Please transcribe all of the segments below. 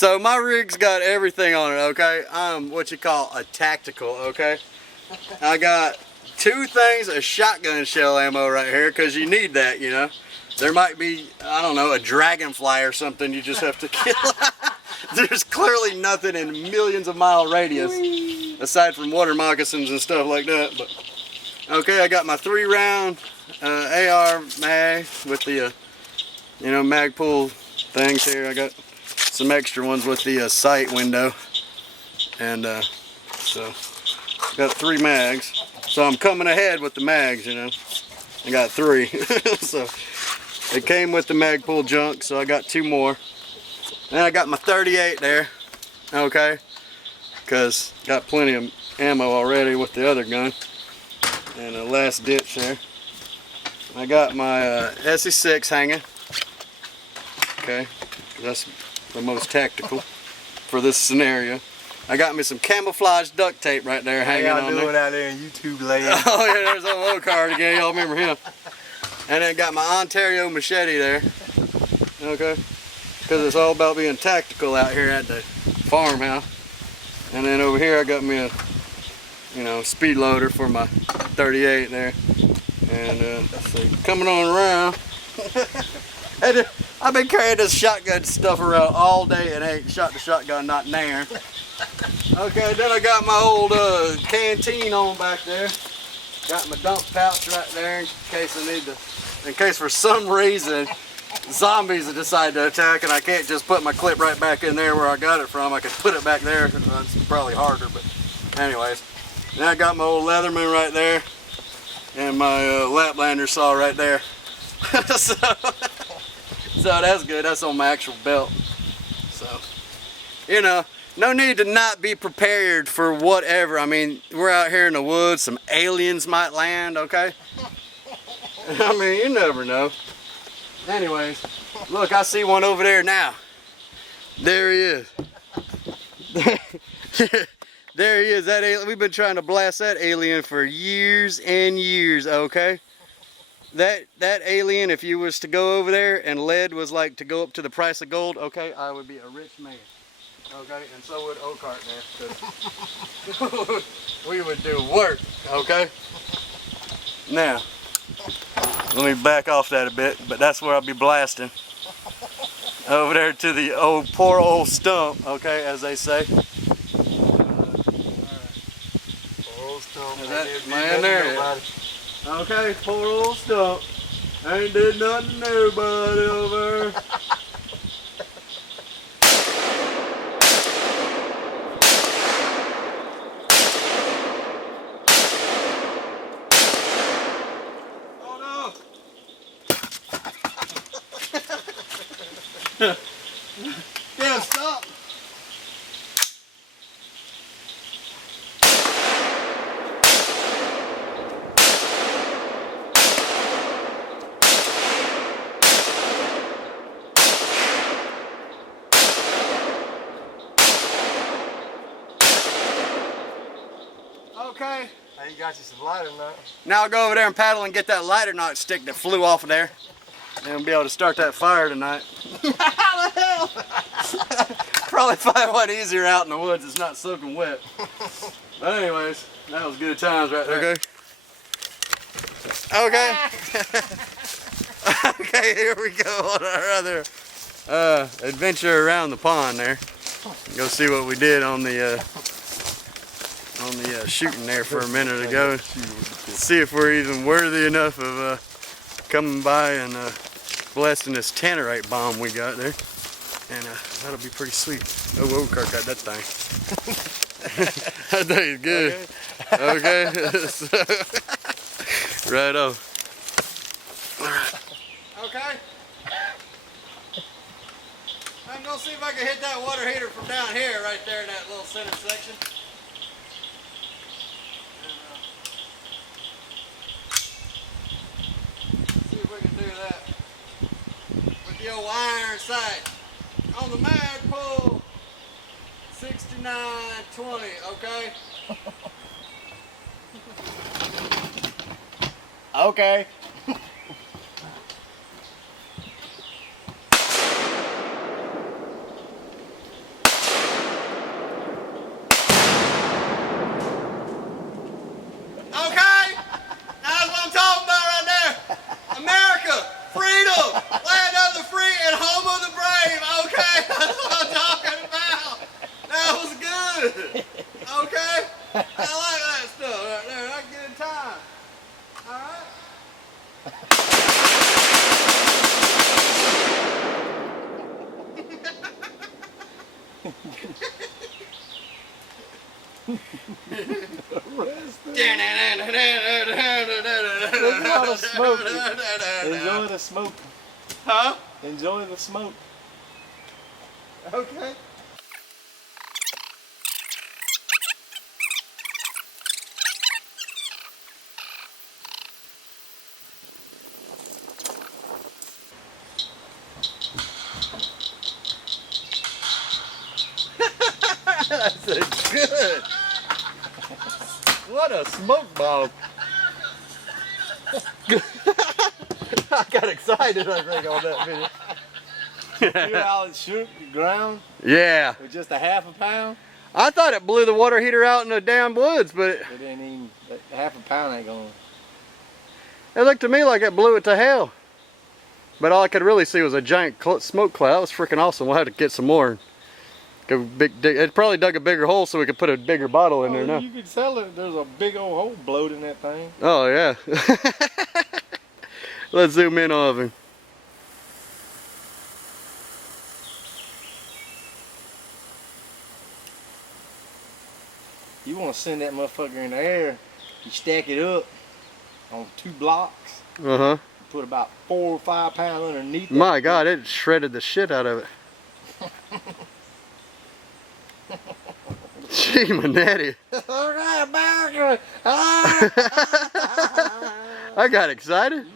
So my rig's got everything on it, okay? I'm what you call a tactical, okay? I got 2 things of shotgun shell ammo right here, because you need that, you know? There might be, I don't know, a dragonfly or something you just have to kill. There's clearly nothing in millions of mile radius, aside from water moccasins and stuff like that. But okay, I got my 3-round AR mag with the, you know, mag pull things here. I got some extra ones with the sight window, and so got 3 mags. So I'm coming ahead with the mags, you know. I got 3. So it came with the mag pull junk, so I got 2 more. And I got my 38 there, okay, because got plenty of ammo already with the other gun. And a last ditch there. I got my SE6 hanging, okay, that's the most tactical for this scenario. I got me some camouflage duct tape right there hanging on there. How y'all doing out there in YouTube land? Oh yeah, there's an old card again, y'all remember him. And then got my Ontario machete there, okay, because it's all about being tactical out here at the farmhouse. And then over here I got me a, you know, speed loader for my 38 there. And let's see, coming on around. And I've been carrying this shotgun stuff around all day and ain't shot the shotgun not there. Okay, then I got my old canteen on back there. Got my dump pouch right there in case I need to, in case for some reason zombies decide to attack and I can't just put my clip right back in there where I got it from. I could put it back there. It's probably harder, but anyways. Then I got my old Leatherman right there and my Laplander saw right there. So that's good. That's on my actual belt. So, you know, no need to not be prepared for whatever. I mean, we're out here in the woods. Some aliens might land, okay? I mean, you never know. Anyways, look, I see one over there now. There he is. There he is. That alien. We've been trying to blast that alien for years and years, okay? That alien, if you was to go over there and lead was like to go up to the price of gold, okay, I would be a rich man. Okay, and so would Ocart there, because we would do work, okay? Now, let me back off that a bit, but that's where I'll be blasting. Over there to the old, poor old stump, okay, as they say. Old stump, man there. Okay, poor old stump. Ain't did nothing to nobody over. Damn, stop! Okay. Hey, you got you some lighter now. Now I'll go over there and paddle and get that lighter knot stick that flew off of there. And we'll be able to start that fire tonight. How the hell? Probably find one easier out in the woods. It's not soaking wet. But anyways, that was good times right there. Okay. Okay, here we go on our other adventure around the pond there. Go see what we did on the shooting there for a minute ago. See if we're even worthy enough of coming by and blasting this tannerite bomb we got there. And that'll be pretty sweet. Oh, Ocart got that thing. That thing is good. Okay. Right on. Alright. Okay. I'm gonna see if I can hit that water heater from down here, right there in that little center section. See if we can do that with the old iron sight on the Magpul 6920. Okay. Okay. Look at all the smoke. Enjoy the smoke. Huh? Enjoy the smoke. Okay. That's a good. What a smoke bomb. I got excited, I think, on that video. You know how it shook the ground Yeah. with just a half a pound? I thought it blew the water heater out in the damn woods, but It didn't even, half a pound ain't going. it looked to me like it blew it to hell. But all I could really see was a giant smoke cloud. That was freaking awesome. We'll have to get some more. Go big dig. It probably dug a bigger hole so we could put a bigger bottle in there now. You could tell it. There's a big old hole blowed in that thing. Oh yeah. Let's zoom in on him. You want to send that motherfucker in the air, you stack it up on 2 blocks, Uh-huh. put about 4 or 5 pounds underneath it. My God, it shredded the shit out of it. Gee, Manetti. Alright, America! I got excited.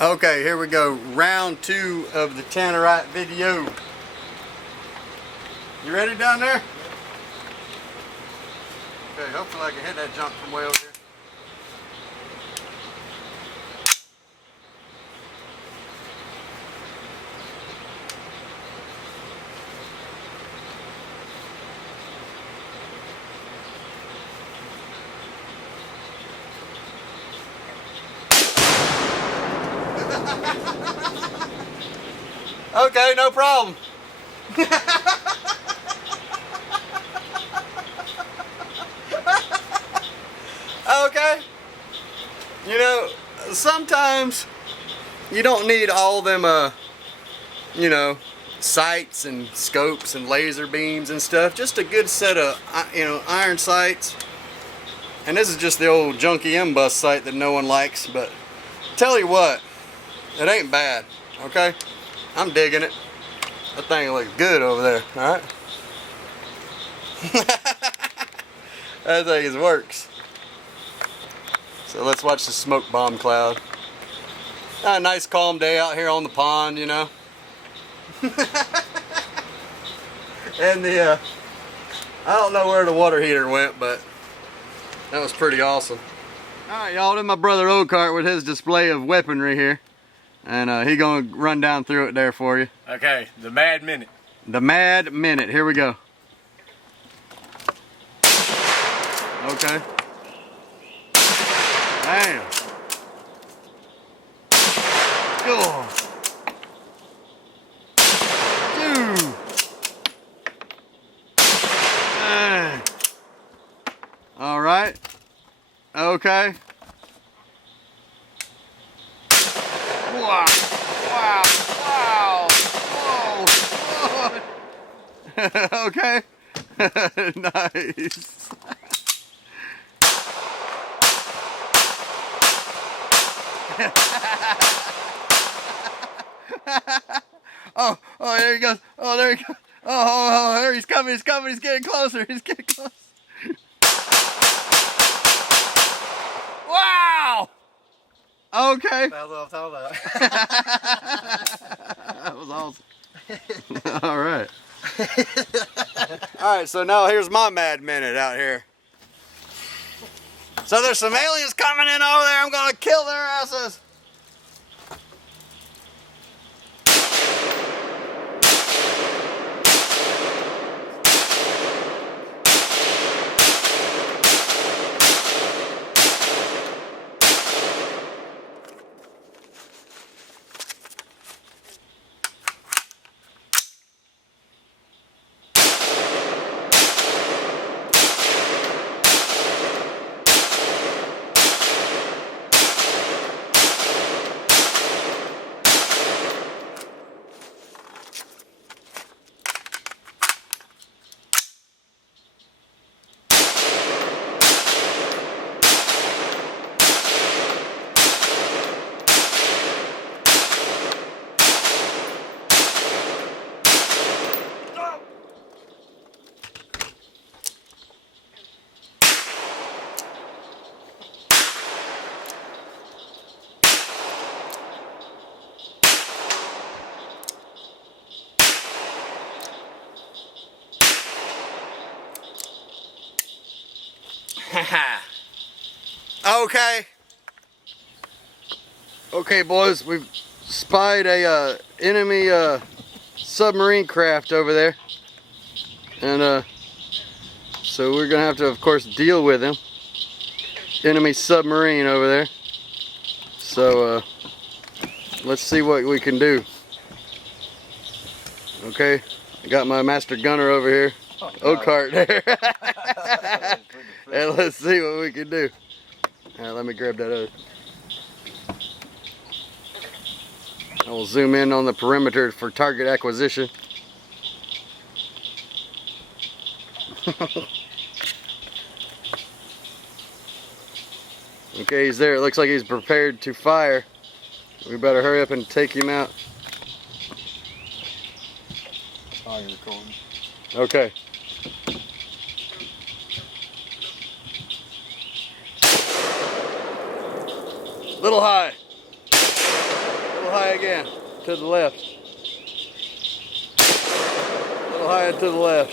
Okay, here we go. Round 2 of the Tannerite video. You ready down there? Okay, hopefully I can hit that junk from way over here. Okay, no problem. Okay. You know, sometimes you don't need all them, you know, sights and scopes and laser beams and stuff. Just a good set of, you know, iron sights. And this is just the old junky M-bus sight that no one likes, but tell you what, it ain't bad, okay? I'm digging it. That thing looks good over there, alright? That thing works. So let's watch the smoke bomb cloud. A nice calm day out here on the pond, you know. And the, I don't know where the water heater went, but that was pretty awesome. Alright y'all, this is my brother Oakart with his display of weaponry here. And he gonna run down through it there for you. Okay, the Mad Minute. The Mad Minute, here we go. Okay. Damn. Go. Dude. Dang. All right. Okay. Wow. Wow. Wow. Whoa. Okay. Nice. Oh, there he goes. Oh, there he goes. Oh, there he's coming, he's coming, he's getting closer, he's getting closer. Wow! Okay. That's what I'm talking about. That was awesome. All right. All right, so now here's my Mad Minute out here. So there's some aliens coming in over there. I'm gonna kill their asses. Okay. Okay, boys, we've spied a enemy submarine craft over there, and so we're gonna have to, of course, deal with him. Enemy submarine over there. So let's see what we can do. Okay, I got my master gunner over here, Oakart there, and let's see what we can do. All right, let me grab that other. I will zoom in on the perimeter for target acquisition. Okay, he's there. It looks like he's prepared to fire. We better hurry up and take him out. Oh, you're recording. Okay. Little high. Little high again. To the left. Little high and to the left.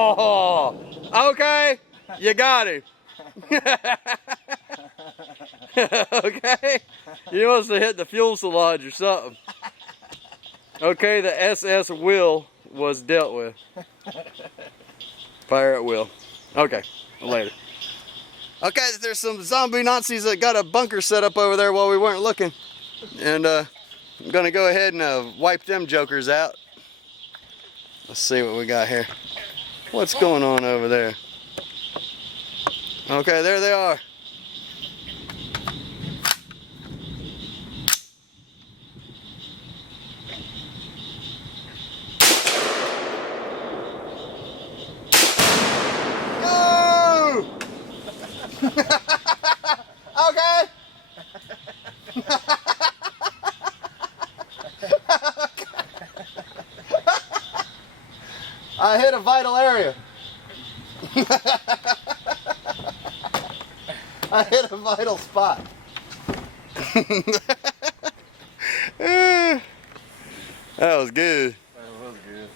Oh! Okay. You got him. Okay. You must have hit the fuselage or something. Okay, the SS Will was dealt with. Fire at will. Okay, later. Okay, there's some zombie Nazis that got a bunker set up over there while we weren't looking. And I'm gonna go ahead and wipe them jokers out. Let's see what we got here. What's going on over there? Okay, there they are. Okay. I hit a vital area. I hit a vital spot. That was good. That was good.